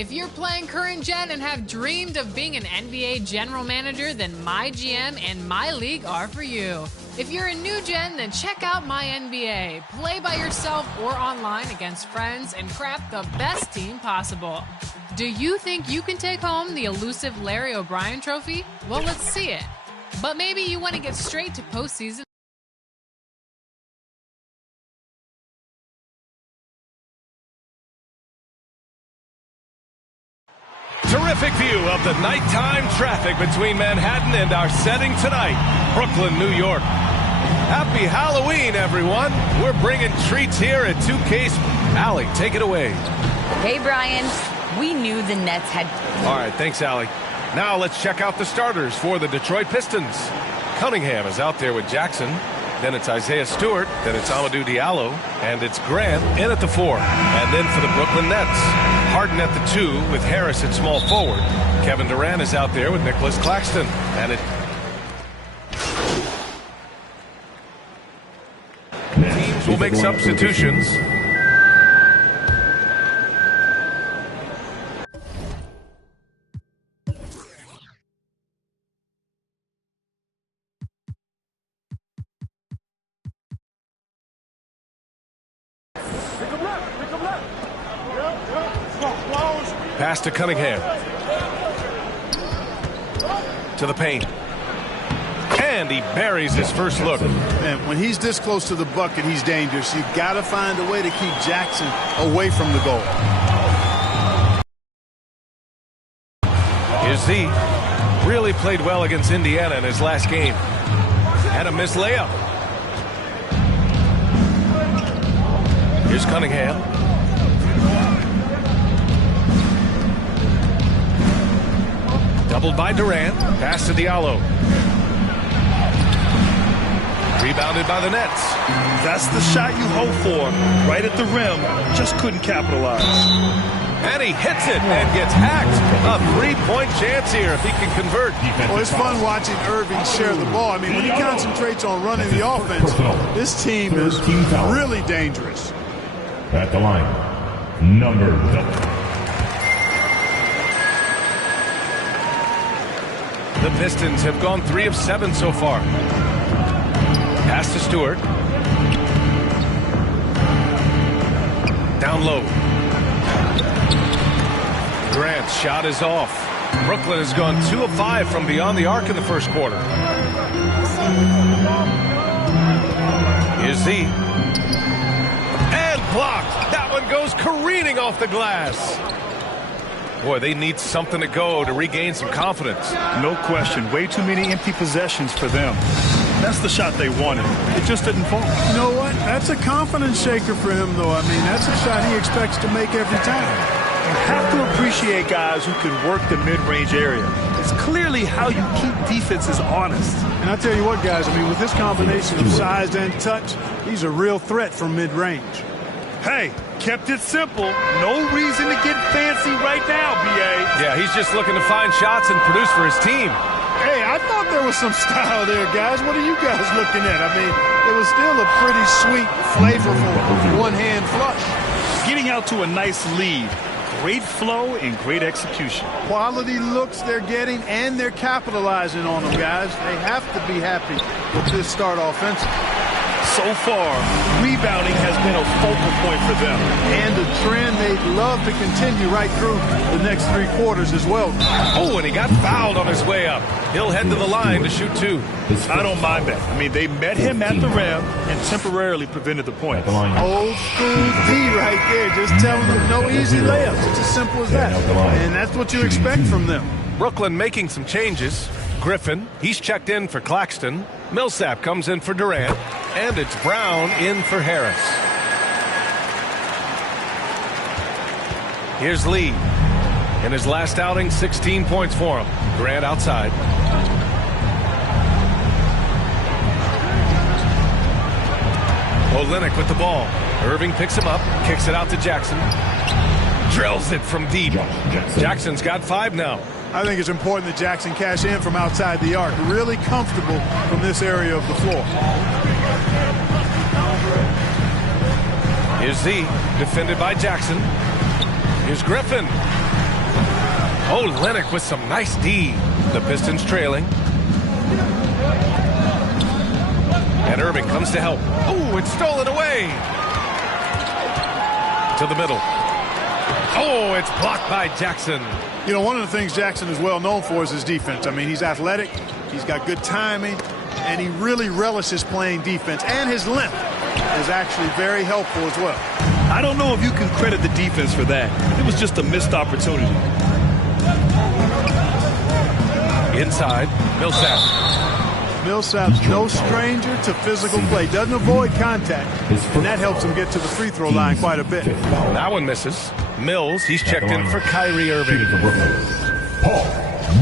If you're playing current gen and have dreamed of being an NBA general manager, then MyGM and My League are for you. If you're a new gen, then check out My NBA. Play by yourself or online against friends and craft the best team possible. Do you think you can take home the elusive Larry O'Brien trophy? Well, let's see it. But maybe you want to get straight to postseason. Terrific view of the nighttime traffic between Manhattan and our setting tonight, Brooklyn, New York. Happy Halloween, everyone. We're bringing treats here at 2K. Allie, take it away. Hey, Brian. We knew the Nets had... All right, thanks, Allie. Now let's check out the starters for the Detroit Pistons. Cunningham is out there with Jackson. Then it's Isaiah Stewart. Then it's Amadou Diallo. And it's Grant in at the 4. And then for the Brooklyn Nets, Harden at the 2 with Harris at small forward. Kevin Durant is out there with Nicholas Claxton. And teams will make substitutions. Pass to Cunningham. To the paint. And he buries his first look. And when he's this close to the bucket, he's dangerous. You've got to find a way to keep Jackson away from the goal. Here's Z. Really played well against Indiana in his last game. Had a missed layup. Here's Cunningham. Doubled by Durant. Pass to Diallo. Rebounded by the Nets. That's the shot you hope for. Right at the rim. Just couldn't capitalize. And he hits it and gets hacked. A three-point chance here if he can convert. Well, it's fun watching Irving share the ball. I mean, when he concentrates on running the offense, this team is really dangerous. At the line, number 7. The Pistons have gone 3 of 7 so far. Pass to Stewart. Down low. Grant's shot is off. Brooklyn has gone 2 of 5 from beyond the arc in the first quarter. Here's Z. And blocked. That one goes careening off the glass. Boy, they need something to go to regain some confidence. No question. Way too many empty possessions for them. That's the shot they wanted. It just didn't fall. You know what? That's a confidence shaker for him, though. I mean, that's a shot he expects to make every time. You have to appreciate guys who can work the mid-range area. It's clearly how you keep defenses honest. And I tell you what, guys, I mean, with this combination of size and touch, he's a real threat from mid-range. Hey, kept it simple. No reason to get fancy right now, B.A. Yeah, he's just looking to find shots and produce for his team. Hey, I thought there was some style there, guys. What are you guys looking at? I mean, it was still a pretty sweet, flavorful one-hand flush. Getting out to a nice lead. Great flow and great execution. Quality looks they're getting, and they're capitalizing on them, guys. They have to be happy with this start offensively. So far, rebounding has been a focal point for them. And a trend they'd love to continue right through the next 3 quarters as well. Oh, and he got fouled on his way up. He'll head to the line to shoot 2. I don't mind that. I mean, they met him at the rim and temporarily prevented the point. Old school D right there, just telling them no easy layups. It's as simple as that. And that's what you expect from them. Brooklyn making some changes. Griffin, he's checked in for Claxton. Millsap comes in for Durant. And it's Brown in for Harris. Here's Lee. In his last outing, 16 points for him. Grant outside. Olynyk with the ball. Irving picks him up, kicks it out to Jackson. Drills it from deep. Jackson's got 5 now. I think it's important that Jackson cash in from outside the arc. Really comfortable from this area of the floor. Here's Z, defended by Jackson. Here's Griffin. Oh, Olynyk with some nice D. The Pistons trailing. And Irving comes to help. Oh, it's stolen away. To the middle. Oh, it's blocked by Jackson. You know, one of the things Jackson is well known for is his defense. I mean, he's athletic, he's got good timing, and he really relishes playing defense. And his length is actually very helpful as well. I don't know if you can credit the defense for that. It was just a missed opportunity. Inside, Millsap. Millsap's no stranger to physical play. Doesn't avoid contact, and that helps him get to the free throw line quite a bit. That one misses. Mills, he's checked in for Kyrie Irving. Paul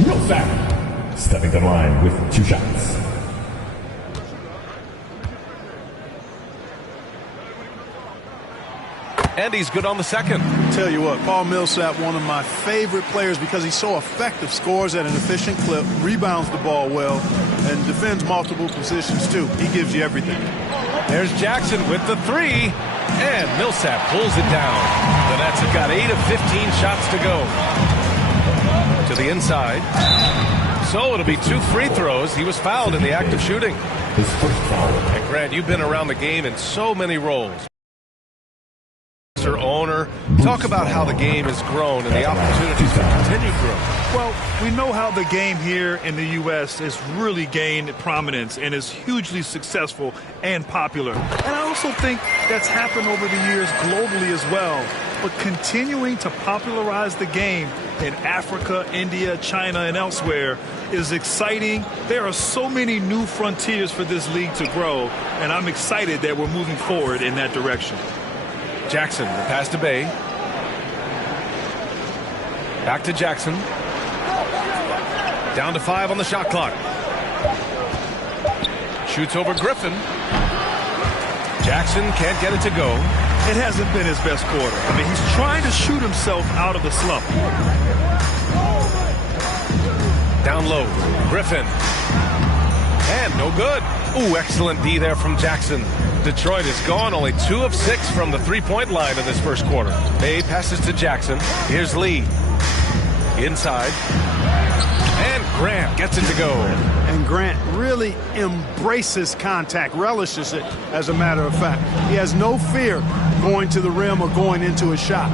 Millsap stepping to the line with 2 shots. And he's good on the second. Tell you what, Paul Millsap, one of my favorite players because he's so effective, scores at an efficient clip, rebounds the ball well, and defends multiple positions too. He gives you everything. There's Jackson with the 3, and Millsap pulls it down. The Nets have got 8 of 15 shots to go. To the inside. So it'll be 2 free throws. He was fouled in the act of shooting. His first foul. And Grant, you've been around the game in so many roles. Owner, talk about how the game has grown and the opportunities for continued growth. Well, we know how the game here in the U.S. has really gained prominence and is hugely successful and popular. And I also think that's happened over the years globally as well. But continuing to popularize the game in Africa, India, China, and elsewhere is exciting. There are so many new frontiers for this league to grow, and I'm excited that we're moving forward in that direction. Jackson, the pass to Bay. Back to Jackson. Down to 5 on the shot clock. Shoots over Griffin. Jackson can't get it to go. It hasn't been his best quarter. I mean, he's trying to shoot himself out of the slump. Down low, Griffin. And no good. Ooh, excellent D there from Jackson. Detroit is gone, only 2 of 6 from the three-point line in this first quarter. Bay passes to Jackson. Here's Lee. Inside. And Grant gets it to go. And Grant really embraces contact, relishes it, as a matter of fact. He has no fear going to the rim or going into a shot.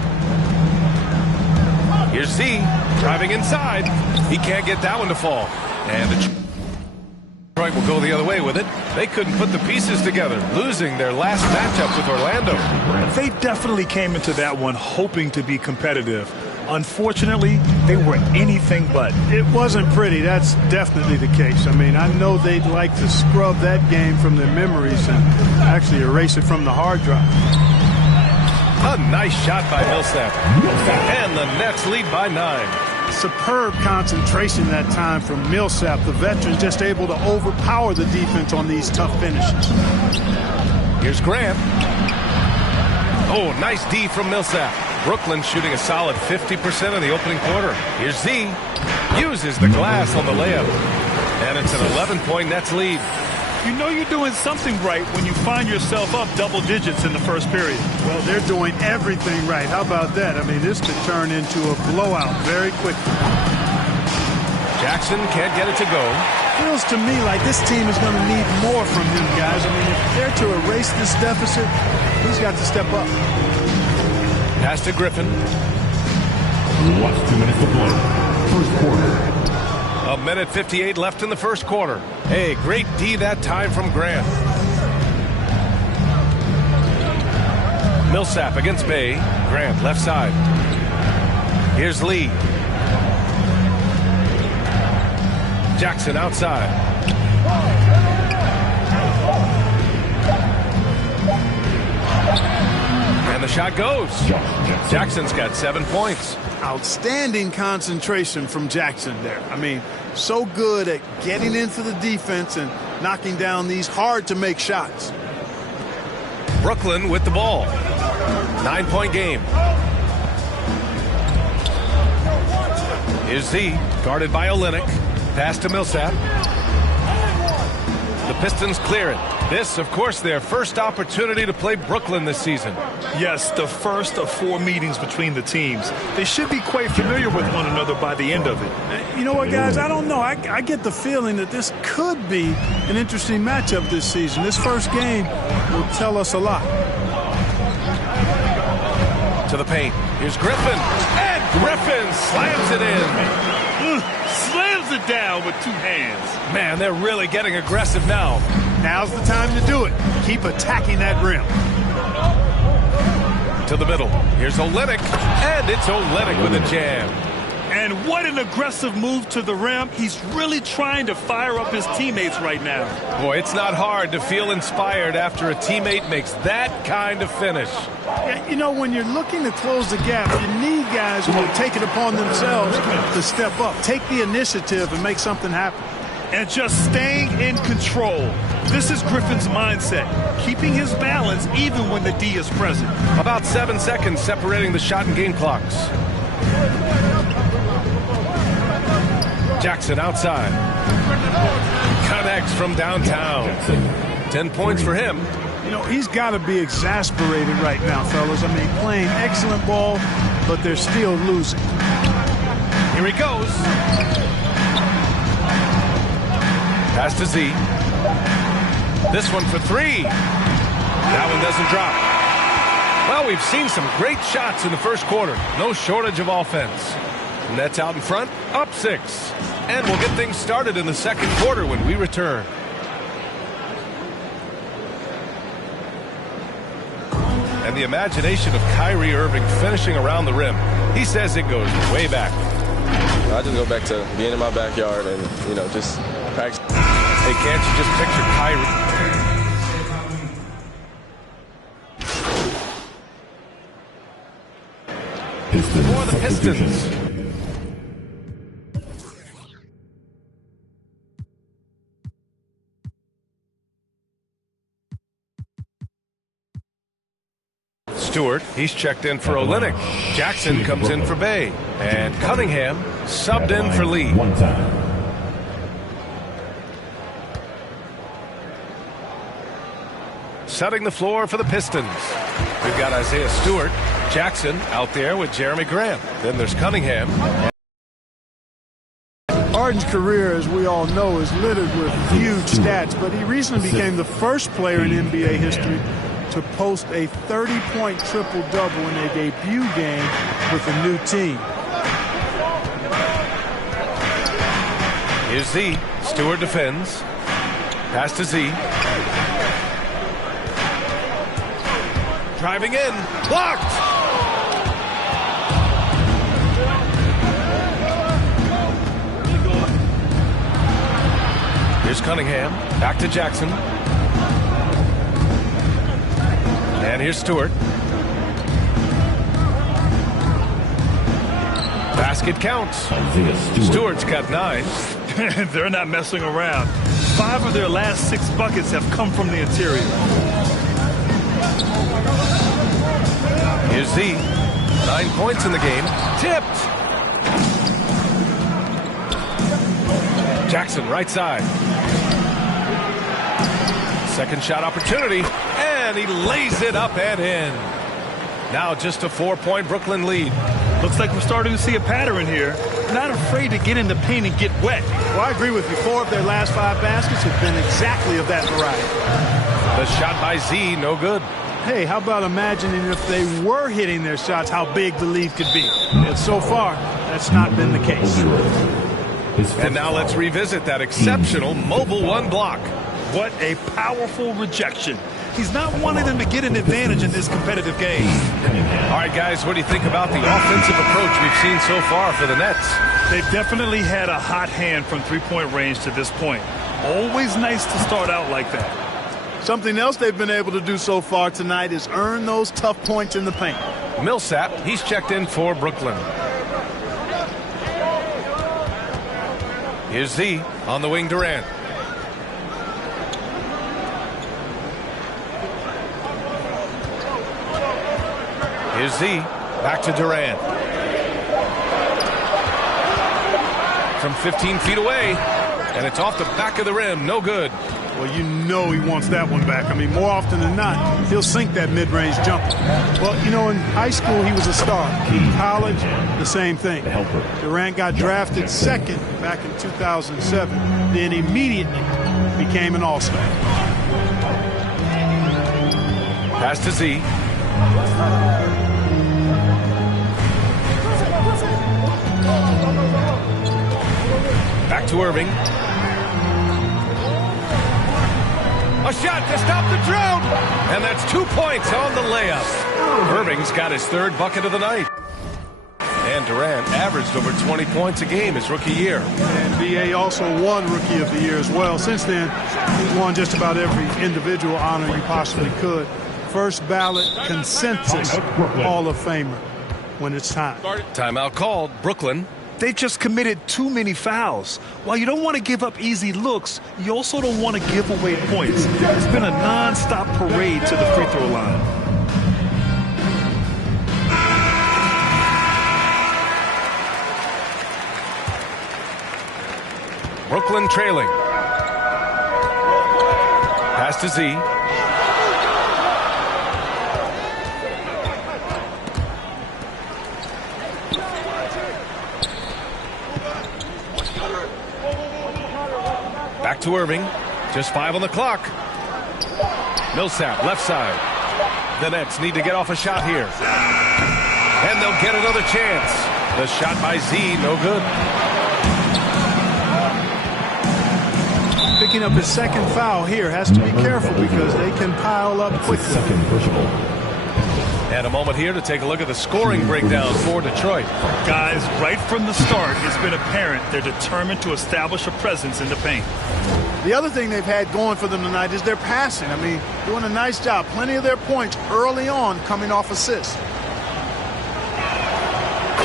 Here's Z driving inside. He can't get that one to fall. And Detroit will go the other way with it. They couldn't put the pieces together, losing their last matchup with Orlando. They definitely came into that one hoping to be competitive. Unfortunately, they were anything but. It wasn't pretty. That's definitely the case. I mean, I know they'd like to scrub that game from their memories and actually erase it from the hard drive. A nice shot by Millsap. And the Nets lead by 9. Superb concentration that time from Millsap. The veteran just able to overpower the defense on these tough finishes. Here's Grant. Oh, nice D from Millsap. Brooklyn shooting a solid 50% of the opening quarter. Here's Z. Uses the glass on the layup. And it's an 11-point Nets lead. You know you're doing something right when you find yourself up double digits in the first period. Well, they're doing everything right. How about that? I mean, this could turn into a blowout very quickly. Jackson can't get it to go. Feels to me like this team is going to need more from him, guys. I mean, if they're to erase this deficit, he's got to step up. Pass to Griffin. Watch 2 minutes to play. First quarter. 1:58 left in the first quarter. Hey, great D that time from Grant. Millsap against Bay. Grant left side. Here's Lee. Jackson outside. And the shot goes. Jackson's got 7 points. Outstanding concentration from Jackson there. I mean, so good at getting into the defense and knocking down these hard-to-make shots. Brooklyn with the ball. 9-point game. Here's Z, guarded by Olynyk. Pass to Millsap. The Pistons clear it. This, of course, their first opportunity to play Brooklyn this season. Yes, the first of 4 meetings between the teams. They should be quite familiar with one another by the end of it. You know what, guys? I don't know. I get the feeling that this could be an interesting matchup this season. This first game will tell us a lot. To the paint. Here's Griffin. And Griffin slams it in. Slams it down with 2 hands. Man, they're really getting aggressive now. Now's the time to do it. Keep attacking that rim. To the middle. Here's Olynyk. And it's Olynyk with a jam. And what an aggressive move to the rim. He's really trying to fire up his teammates right now. Boy, it's not hard to feel inspired after a teammate makes that kind of finish. Yeah, you know, when you're looking to close the gap, you need guys who will take it upon themselves to step up, take the initiative, and make something happen. And just staying in control. This is Griffin's mindset, keeping his balance even when the D is present. About 7 seconds separating the shot and game clocks. Jackson outside. Connects from downtown. 10 points for him. You know, he's got to be exasperated right now, fellas. I mean, playing excellent ball, but they're still losing. Here he goes. Pass to Z. This one for 3. That one doesn't drop. Well, we've seen some great shots in the first quarter. No shortage of offense. Nets out in front, up 6. And we'll get things started in the second quarter when we return. And the imagination of Kyrie Irving finishing around the rim. He says it goes way back. I just go back to being in my backyard and, you know, just practice. Hey, can't you just picture Kyrie? For the Pistons. Stewart, he's checked in for Olynyk. Jackson comes in for Bay. And Cunningham subbed in for Lee. One time. Setting the floor for the Pistons. We've got Isaiah Stewart. Jackson out there with Jeremy Grant. Then there's Cunningham. Harden's career, as we all know, is littered with huge stats, but he recently became the first player in NBA history to post a 30-point triple-double in a debut game with a new team. Here's Z. Stewart defends. Pass to Z. Driving in. Blocked! Here's Cunningham. Back to Jackson. And here's Stewart. Basket counts. Stewart's got 9. They're not messing around. 5 of their last 6 buckets have come from the interior. Here's Z. 9 points in the game. Tipped. Jackson right side. Second shot opportunity. And he lays it up and in. Now just a 4-point Brooklyn lead. Looks like we're starting to see a pattern here. Not afraid to get in the paint and get wet. Well, I agree with you. 4 of their last 5 baskets have been exactly of that variety. The shot by Z, no good. Hey, how about imagining if they were hitting their shots, how big the lead could be? And so far, that's not been the case. And now let's revisit that exceptional mobile 1 block. What a powerful rejection. He's not wanting them to get an advantage in this competitive game. All right, guys, what do you think about the offensive approach we've seen so far for the Nets? They've definitely had a hot hand from three-point range to this point. Always nice to start out like that. Something else they've been able to do so far tonight is earn those tough points in the paint. Millsap, he's checked in for Brooklyn. Here's Z on the wing, Durant. Here's Z, back to Durant. From 15 feet away, and it's off the back of the rim, no good. Well, you know he wants that one back. I mean, more often than not, he'll sink that mid-range jumper. Well, you know, in high school, he was a star. In college, the same thing. Durant got drafted second back in 2007, then immediately became an all-star. Pass to Z. Back to Irving. A shot to stop the drought. And that's 2 points on the layup. Irving's got his third bucket of the night. And Durant averaged over 20 points a game his rookie year. And B.A. also won Rookie of the Year as well. Since then, he's won just about every individual honor you possibly could. First ballot consensus Hall of Famer when it's time. Timeout called. Brooklyn. They just committed too many fouls. While you don't want to give up easy looks, you also don't want to give away points. It's been a non-stop parade to the free throw line. Brooklyn trailing. Pass to Z. Back to Irving. Just 5 on the clock. Millsap, left side. The Nets need to get off a shot here. And they'll get another chance. The shot by Z, no good. Picking up his second foul here, has to be careful because they can pile up quickly. And a moment here to take a look at the scoring breakdown for Detroit. Guys, right from the start, it's been apparent they're determined to establish a presence in the paint. The other thing they've had going for them tonight is their passing. I mean, doing a nice job. Plenty of their points early on coming off assists.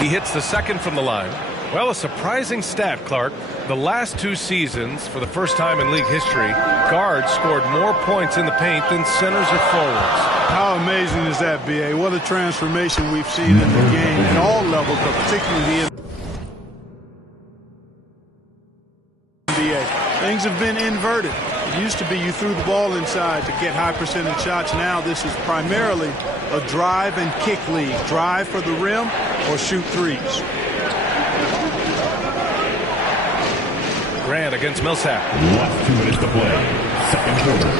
He hits the second from the line. Well, a surprising stat, Clark. The last 2 seasons, for the first time in league history, guards scored more points in the paint than centers or forwards. How amazing is that, B.A.? What a transformation we've seen in the game at all levels, but particularly in the NBA. Things have been inverted. It used to be you threw the ball inside to get high percentage shots. Now this is primarily a drive and kick league. Drive for the rim or shoot threes. Grant against Millsap. Last 2 minutes to play. Second quarter.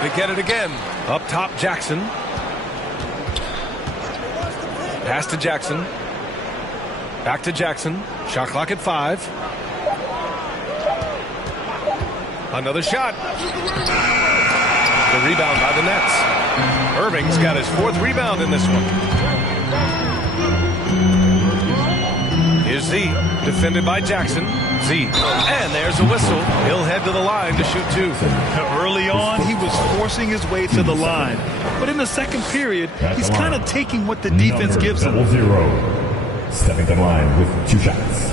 They get it again. Up top, Jackson. Pass to Jackson. Back to Jackson. Shot clock at 5. Another shot. The rebound by the Nets. Irving's got his 4th rebound in this one. Here's Z, defended by Jackson. Z, and there's a whistle. He'll head to the line to shoot 2. Early on, he was forcing his way to the line. But in the second period, he's kind of taking what the defense gives him. 0. Stepping to the line with 2 shots.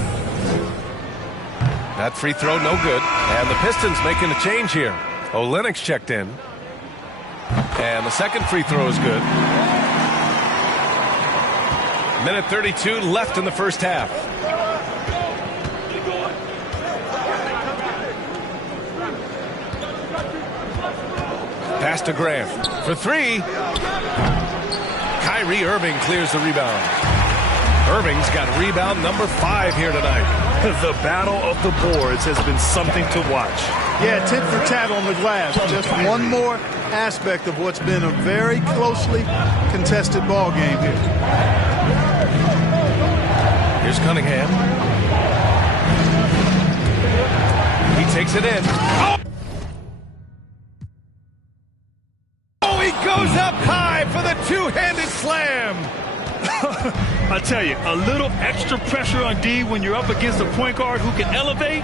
That free throw, no good. And the Pistons making a change here. Olenek's checked in. And the second free throw is good. Minute 32 left in the first half. Pass to Grant for 3. Kyrie Irving clears the rebound. Irving's got rebound number 5 here tonight. The battle of the boards has been something to watch. Yeah, tit for tat on the glass. Just one more aspect of what's been a very closely contested ball game here. Here's Cunningham. He takes it in. Oh, he goes up high for the 2-handed slam. I tell you, a little extra pressure on D when you're up against a point guard who can elevate.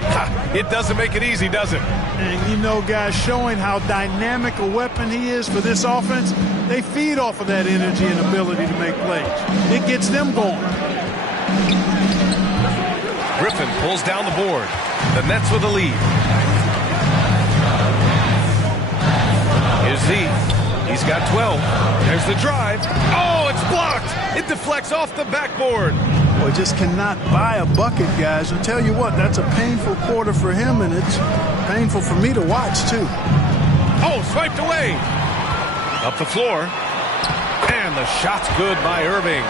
It doesn't make it easy, does it? And you know, guys, showing how dynamic a weapon he is for this offense, they feed off of that energy and ability to make plays. It gets them going. Griffin pulls down the board. The Nets with the lead. Here's Z. He's got 12. There's the drive. Oh, it's blocked. It deflects off the backboard. Boy, just cannot buy a bucket, guys. I'll tell you what, that's a painful quarter for him, and it's painful for me to watch, too. Oh, swiped away. Up the floor. And the shot's good by Irving.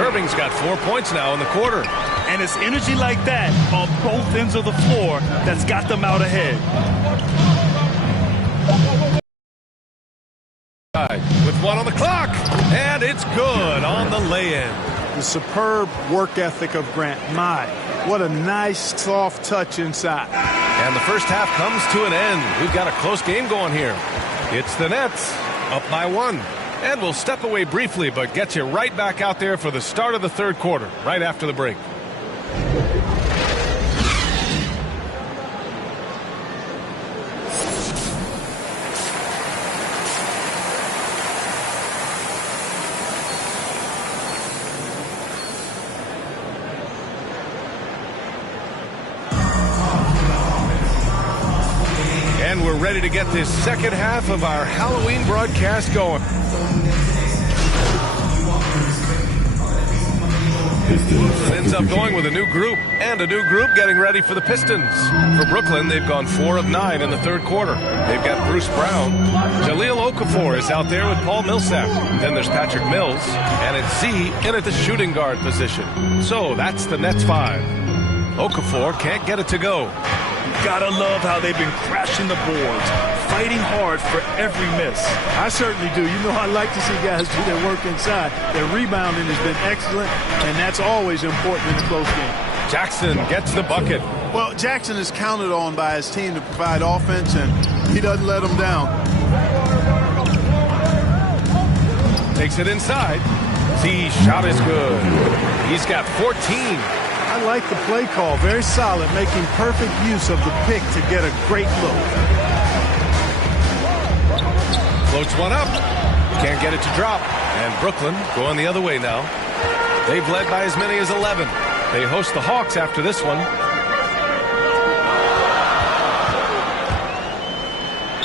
Irving's got 4 points now in the quarter. And it's energy like that on both ends of the floor that's got them out ahead. With 1 on the clock. And it's good on the lay-in. The superb work ethic of Grant. My, what a nice, soft touch inside. And the first half comes to an end. We've got a close game going here. It's the Nets up by 1. And we'll step away briefly, but get you right back out there for the start of the third quarter, right after the break. And we're ready to get this second half of our Halloween broadcast going. Ends up going with a new group, and a new group getting ready for the Pistons. For Brooklyn, they've gone 4 of 9 in the third quarter. They've got Bruce Brown. Jaleel Okafor is out there with Paul Millsap. Then there's Patrick Mills, and it's Z in at the shooting guard position. So that's the Nets 5. Okafor can't get it to go. Gotta love how they've been crashing the boards, fighting hard for every miss. I certainly do. You know, I like to see guys do their work inside. Their rebounding has been excellent, and that's always important in a close game. Jackson gets the bucket. Well, Jackson is counted on by his team to provide offense, and he doesn't let them down. Takes it inside. Z shot is good. He's got 14. I like the play call. Very solid, making perfect use of the pick to get a great look. Floats one up. Can't get it to drop. And Brooklyn going the other way now. They've led by as many as 11. They host the Hawks after this one.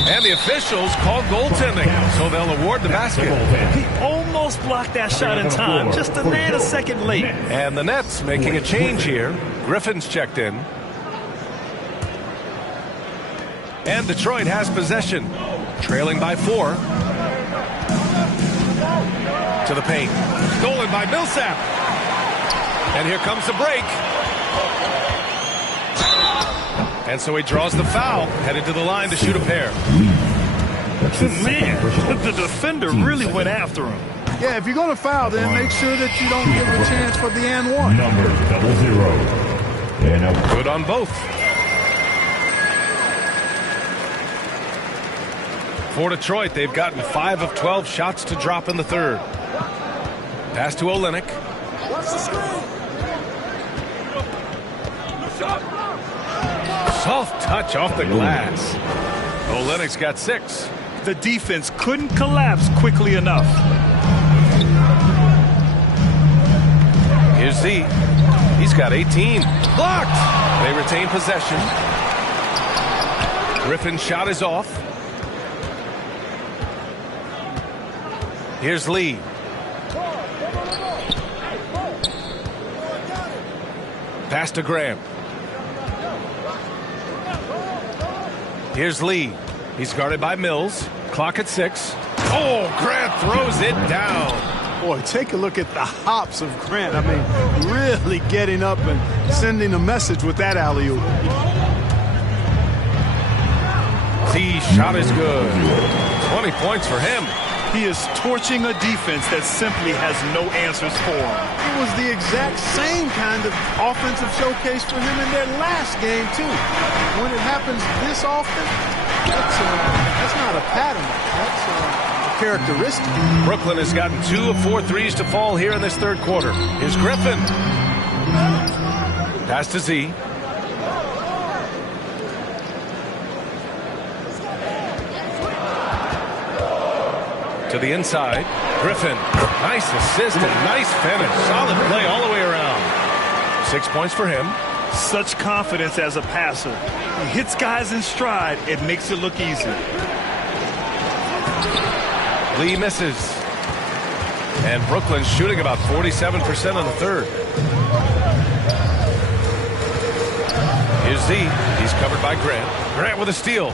And the officials call goaltending, so they'll award the basket. He almost blocked that shot in time, just a nanosecond late. And the Nets making a change here. Griffin's checked in. And Detroit has possession, trailing by 4. To the paint. Stolen by Millsap. And here comes the break. And so he draws the foul, headed to the line to shoot a pair. Man, the defender really went after him. Yeah, if you're going to foul, then make sure that you don't give a chance for the and one. Number 00. And out. Good on both. For Detroit, they've gotten 5 of 12 shots to drop in the third. Pass to Olynyk. Soft touch off the glass. Olynyk's got 6. The defense couldn't collapse quickly enough. Here's Z. He's got 18. Blocked. They retain possession. Griffin's shot is off. Here's Lee. Pass to Graham. Here's Lee. He's guarded by Mills. Clock at 6. Oh, Grant throws it down. Boy, take a look at the hops of Grant. I mean, really getting up and sending a message with that alley-oop. Z shot is good. 20 points for him. He is torching a defense that simply has no answers for him. It was the exact same kind of offensive showcase for him in their last game, too. When it happens this often, that's not a pattern. That's a characteristic. Brooklyn has gotten 2 of 4 threes to fall here in this third quarter. Here's Griffin. Pass to Z. To the inside. Griffin. Nice assist and nice finish. Solid play all the way around. 6 points for him. Such confidence as a passer. He hits guys in stride. It makes it look easy. Lee misses. And Brooklyn's shooting about 47% in the third. Z. He's covered by Grant. Grant with a steal.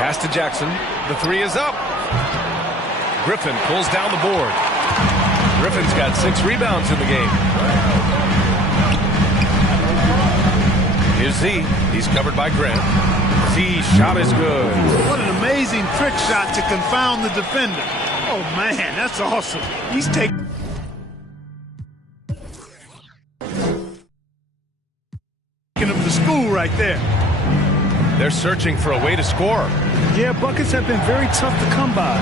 Pass to Jackson. The three is up. Griffin pulls down the board. Griffin's got 6 rebounds in the game. Here's Z. He's covered by Grant. Z shot is good. What an amazing trick shot to confound the defender. Oh, man, that's awesome. He's taking him to school right there. They're searching for a way to score. Yeah, buckets have been very tough to come by.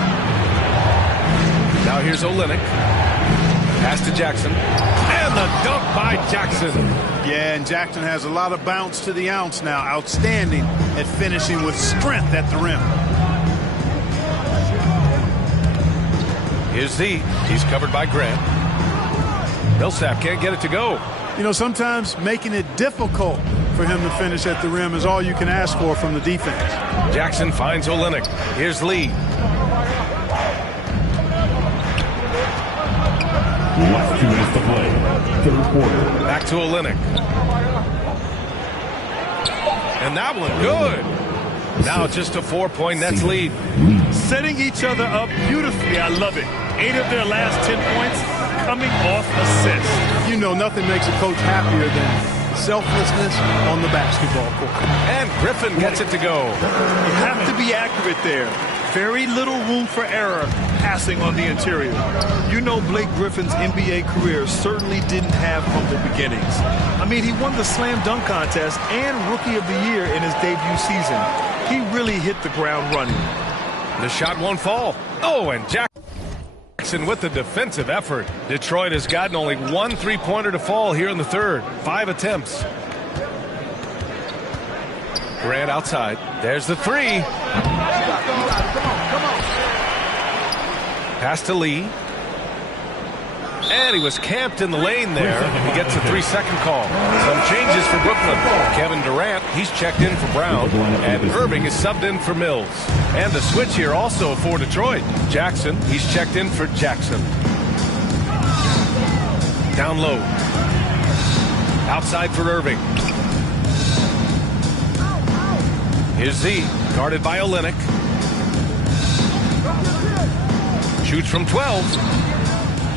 Now here's Olynyk. Pass to Jackson. And the dunk by Jackson. Yeah, and Jackson has a lot of bounce to the ounce now. Outstanding at finishing with strength at the rim. Here's Z. He's covered by Grant. Millsap can't get it to go. You know, sometimes making it difficult for him to finish at the rim is all you can ask for from the defense. Jackson finds Olynyk. Here's Lee. Last 2 minutes to play. Third quarter. Back to Olynyk. And that one good. Now just a 4-point Nets lead. Setting each other up beautifully. I love it. 8 of their last 10 points coming off assists. You know, nothing makes a coach happier than selflessness on the basketball court. And Griffin gets it to go. You have to be accurate there. Very little room for error passing on the interior. You know, Blake Griffin's NBA career certainly didn't have humble beginnings. I mean, he won the slam dunk contest and Rookie of the Year in his debut season. He really hit the ground running. The shot won't fall. Oh, and Jackson with the defensive effort. Detroit has gotten only 1 3-pointer to fall here in the third. 5 attempts. Grant outside. There's the three. Pass to Lee. And he was camped in the lane there. He gets a 3-second call. Some changes for Brooklyn. Kevin Durant, he's checked in for Brown. And Irving is subbed in for Mills. And the switch here also for Detroit. Jackson, he's checked in for Jackson. Down low. Outside for Irving. Here's Z, guarded by Olynyk. Shoots from 12.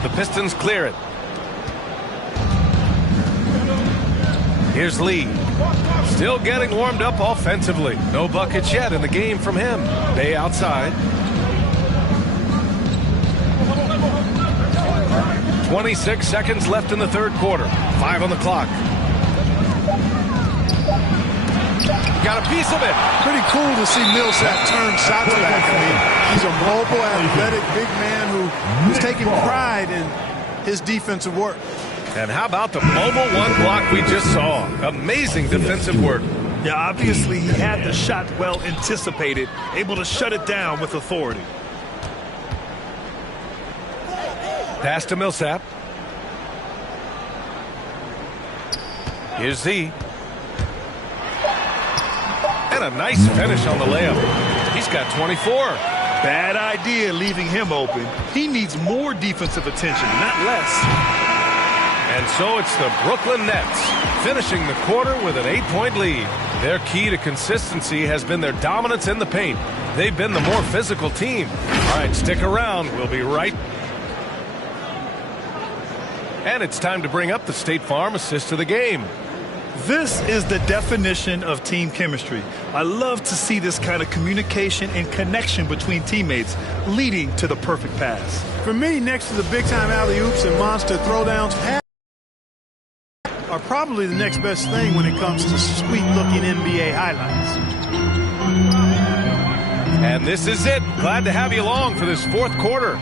The Pistons clear it. Here's Lee. Still getting warmed up offensively. No buckets yet in the game from him. Bay outside. 26 seconds left in the third quarter. 5 on the clock. Got a piece of it. Pretty cool to see Millsap turn shots back. I mean, he's a mobile, athletic, big man who's taking pride in his defensive work. And how about the mobile one block we just saw? Amazing defensive work. Yeah, obviously he had the shot well anticipated, able to shut it down with authority. Pass to Millsap. Here's Z. And a nice finish on the layup. He's got 24. Bad idea leaving him open. He needs more defensive attention, not less. And so it's the Brooklyn Nets finishing the quarter with an 8-point lead. Their key to consistency has been their dominance in the paint. They've been the more physical team. All right, stick around. We'll be right. And it's time to bring up the State Farm assist of the game. This is the definition of team chemistry. I love to see this kind of communication and connection between teammates leading to the perfect pass. For me, next to the big-time alley-oops and monster throwdowns, are probably the next best thing when it comes to sweet-looking NBA highlights. And this is it. Glad to have you along for this fourth quarter.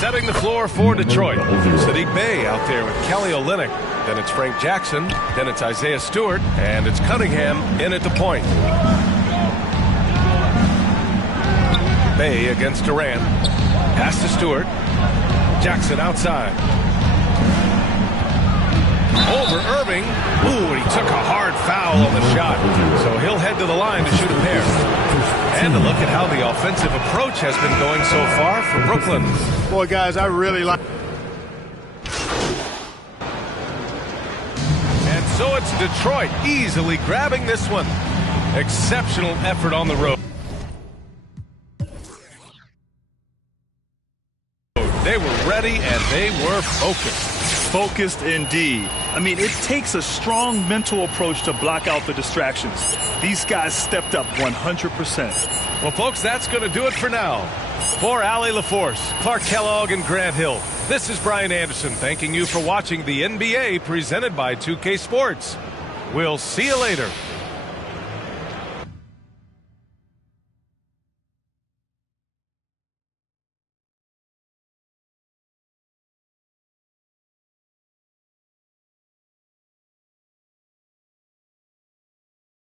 Setting the floor for Detroit. Sadiq Bey out there with Kelly Olynyk. Then it's Frank Jackson. Then it's Isaiah Stewart. And it's Cunningham in at the point. Bey against Durant. Pass to Stewart. Jackson outside. Over Irving. Ooh, he took a hard foul on the shot. So he'll head to the line to shoot a pair. And to look at how the offensive approach has been going so far for Brooklyn. Boy, guys, I really like. And So it's Detroit easily grabbing this one. Exceptional effort on the road. They were ready and they were focused. Focused indeed. I mean, it takes a strong mental approach to block out the distractions. These guys stepped up 100%. Well, folks, that's going to do it for now. For Allie LaForce, Clark Kellogg, and Grant Hill, this is Brian Anderson thanking you for watching the NBA presented by 2K Sports. We'll see you later.